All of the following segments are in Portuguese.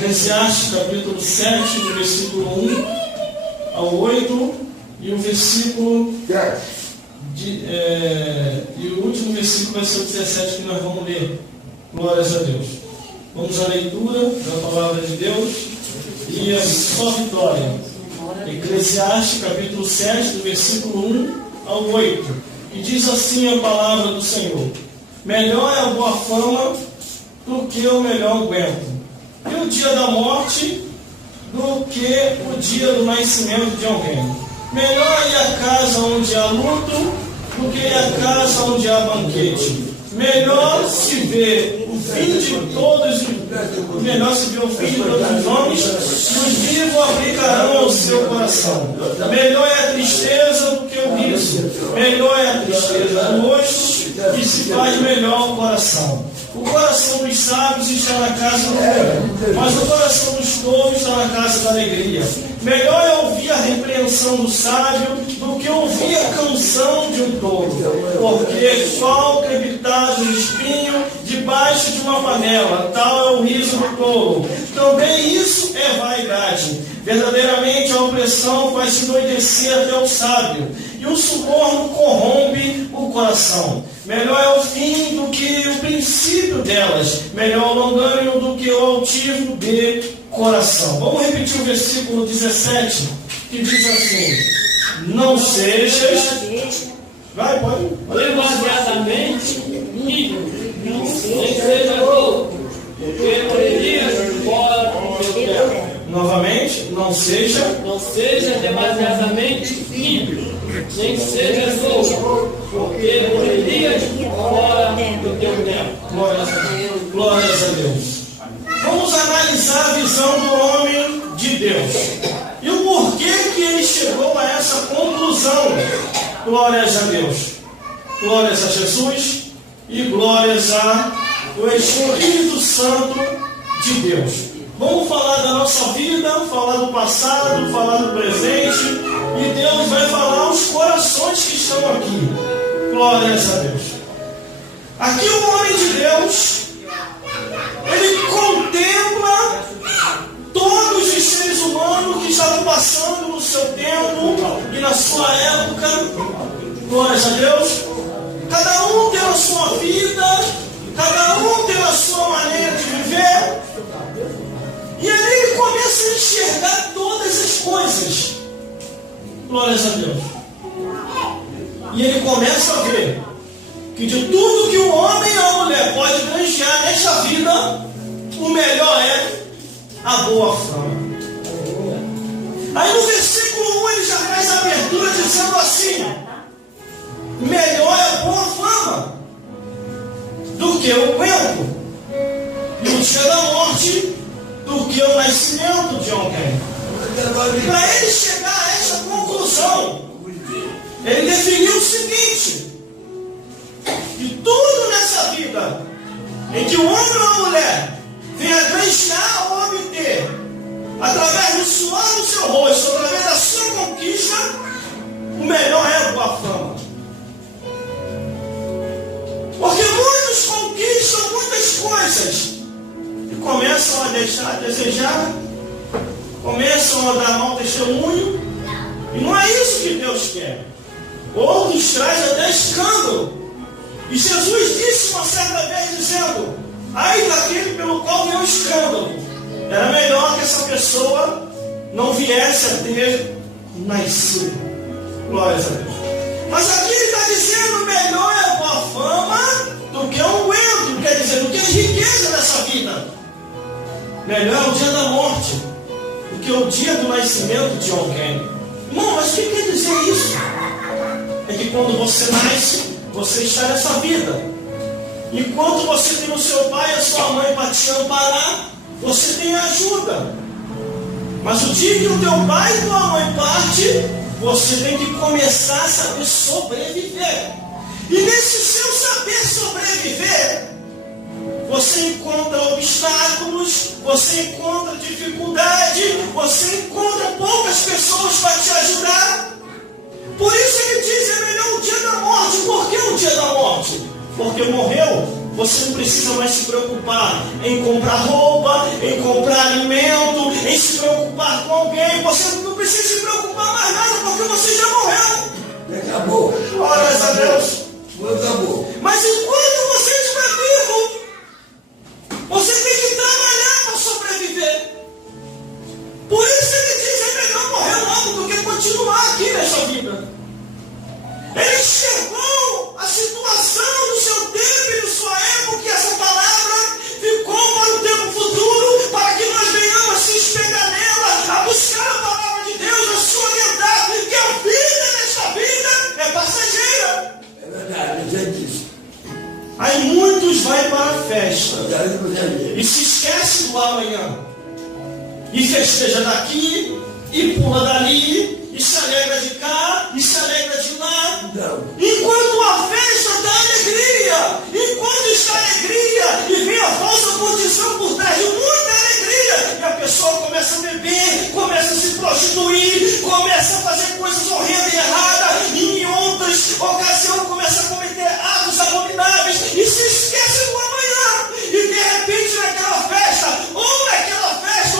Eclesiastes capítulo 7, do versículo 1 ao 8, e o versículo e o último versículo vai ser o 17 que nós vamos ler. Glórias a Deus. Vamos à leitura da palavra de Deus e a sua vitória. Eclesiastes capítulo 7, do versículo 1 ao 8, e diz assim a palavra do Senhor: melhor é a boa fama do que o melhor unguento, e o dia da morte do que o dia do nascimento de alguém. Melhor ir à casa onde há luto do que ir à casa onde há banquete. Melhor se ver o fim de todos os homens, e os vivos aplicarão ao seu coração. Melhor é a tristeza do que o riso. Melhor é a tristeza do rosto, que se faz melhor o coração. O coração dos sábios está na casa do bem, mas o coração dos tolos está na casa da alegria. Melhor é ouvir a repreensão do sábio do que ouvir a canção de um tolo, porque qual crepitado de espinho debaixo de uma panela, tal é o riso do tolo. Também isso é vaidade. Verdadeiramente a opressão faz endoidecer até o sábio, e o suborno corrompe o coração. Melhor é o fim do que o princípio delas, melhor o longânimo do que o altivo de coração. Vamos repetir o versículo 17, que diz assim: não sejas... Vai, pode. Demasiadamente rico, nem seja louco, porque poderias fora do teu tempo. Novamente, não seja demasiadamente rico, nem seja louco, porque poderias fora do teu tempo. Glórias a Deus. Vamos analisar a visão do homem de Deus e o porquê que ele chegou a essa conclusão. Glórias a Deus. Glórias a Jesus e glórias ao Espírito Santo de Deus. Vamos falar da nossa vida, falar do passado, falar do presente, e Deus vai falar aos corações que estão aqui. Glórias a Deus. Aqui o homem de Deus, ele contempla todos os seres humanos que estavam passando no seu tempo e na sua época. Glórias a Deus. Cada um tem a sua vida, cada um tem a sua maneira de viver. E aí ele começa a enxergar todas as coisas. Glórias a Deus. E ele começa a ver que de tudo que o homem e a mulher pode granjear nesta vida, o melhor é a boa fama. Aí no versículo 1 ele já faz a abertura dizendo assim: melhor é a boa fama do que o unguento, e o dia da morte do que o nascimento de alguém. Para ele chegar a essa conclusão, ele definiu o seguinte: que tudo nessa vida em que o homem ou a mulher venha granjear ou obter, através do suor do seu rosto, através da sua conquista, o melhor é a boa fama. Porque muitos conquistam muitas coisas e começam a deixar a desejar, começam a dar mau testemunho, e não é isso que Deus quer. Outros trazem até escândalo. E Jesus disse uma certa vez, dizendo: ai daquele pelo qual veio o escândalo. Era melhor que essa pessoa não viesse a ter nascido. Glórias a Deus. Mas aqui ele está dizendo: melhor é a boa fama do que o unguento, quer dizer, do que a riqueza dessa vida. Melhor é o dia da morte do que o dia do nascimento de alguém. Irmão, mas o que quer dizer isso? É que quando você nasce, você está nessa vida. Enquanto você tem o seu pai e a sua mãe para te amparar, você tem ajuda. Mas o dia que o teu pai e tua mãe parte, você tem que começar a saber sobreviver. E nesse seu saber sobreviver, você encontra obstáculos, você encontra dificuldade, você encontra poucas pessoas para te ajudar. Por isso ele diz: é melhor o dia da morte. Por que o dia da morte? Porque morreu, você não precisa mais se preocupar em comprar roupa, em comprar alimento, em se preocupar com alguém. Você não precisa se preocupar mais nada, porque você já morreu. Acabou. Glórias a Deus. Acabou. Mas enquanto você estiver vivo, você tem que trabalhar para sobreviver. Por isso ele diz, é melhor morrer logo do que continuar aqui nessa vida. Ele enxergou a situação do seu tempo e da sua época, e essa palavra ficou para o tempo futuro, para que nós venhamos a se espelhar nela, a buscar a palavra de Deus, a se orientar, que a vida nesta vida é passageira. É verdade, já disse. Aí muitos vão para a festa e se esquece do amanhã. E festeja daqui, e pula dali, e se alegra de cá, e se alegra de lá. Não. Enquanto a festa dá alegria, enquanto está alegria, e vem a falsa condição por trás de muita alegria, e a pessoa começa a beber, começa a se prostituir, começa a fazer coisas horrendas e erradas, e em outras ocasiões começa a cometer atos abomináveis, e se esquece do amanhã, e de repente naquela festa, ou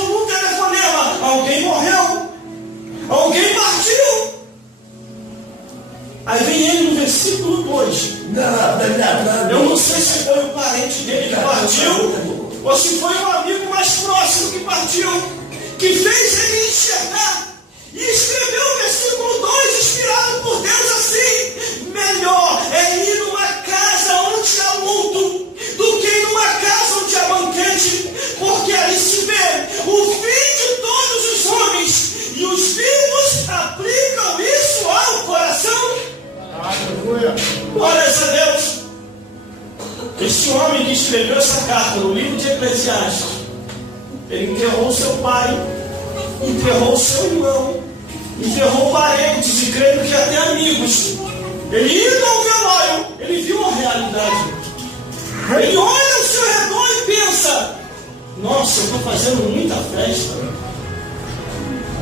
num telefonema, alguém morreu, alguém partiu. Aí vem ele no versículo 2. Não. Eu não sei se foi o parente dele que partiu, ou se foi um amigo mais próximo que partiu, que fez ele enxergar. E escreveu o versículo 2, inspirado por Deus, assim: melhor é ir numa casa onde há luto do que ir numa casa onde há banquete, porque ali se vê o fim de todos os homens, e os vivos aplicam isso ao coração. Aleluia. Glórias a Deus. Este homem que escreveu essa carta no livro de Eclesiastes, ele enterrou seu pai, enterrou seu irmão, enterrou parentes e creio que até amigos. Ele indo ao velório, ele viu a realidade. Ele olha ao seu redor e pensa: nossa, eu estou fazendo muita festa.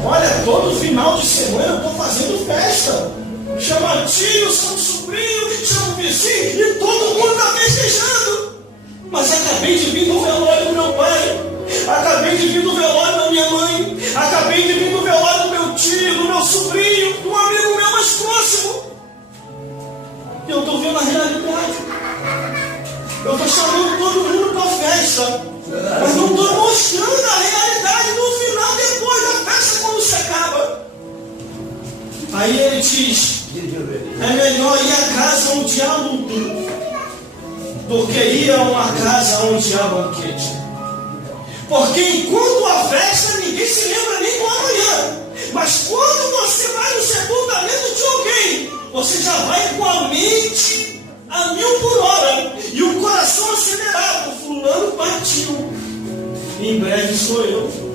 Olha, todo final de semana eu estou fazendo festa. Chama tio, chama sobrinho, chama vizinho, e todo mundo está festejando. Mas acabei de vir do velório do meu pai, acabei de vir do velório da minha mãe, acabei de vir do velório do meu tio, do meu sobrinho, do amigo meu mais próximo. E eu estou vendo a realidade. Eu estou chamando todo mundo para a festa, mas não estou mostrando a realidade no final, depois da festa, quando se acaba. Aí ele diz: é melhor ir à casa onde há luto do que ir a uma casa onde há banquete. Porque enquanto a festa, ninguém se lembra nem do amanhã. Mas quando você vai no sepultamento de alguém, você já vai com a mente a 1000 por hora e o coração acelerado. Fulano partiu, em breve sou eu.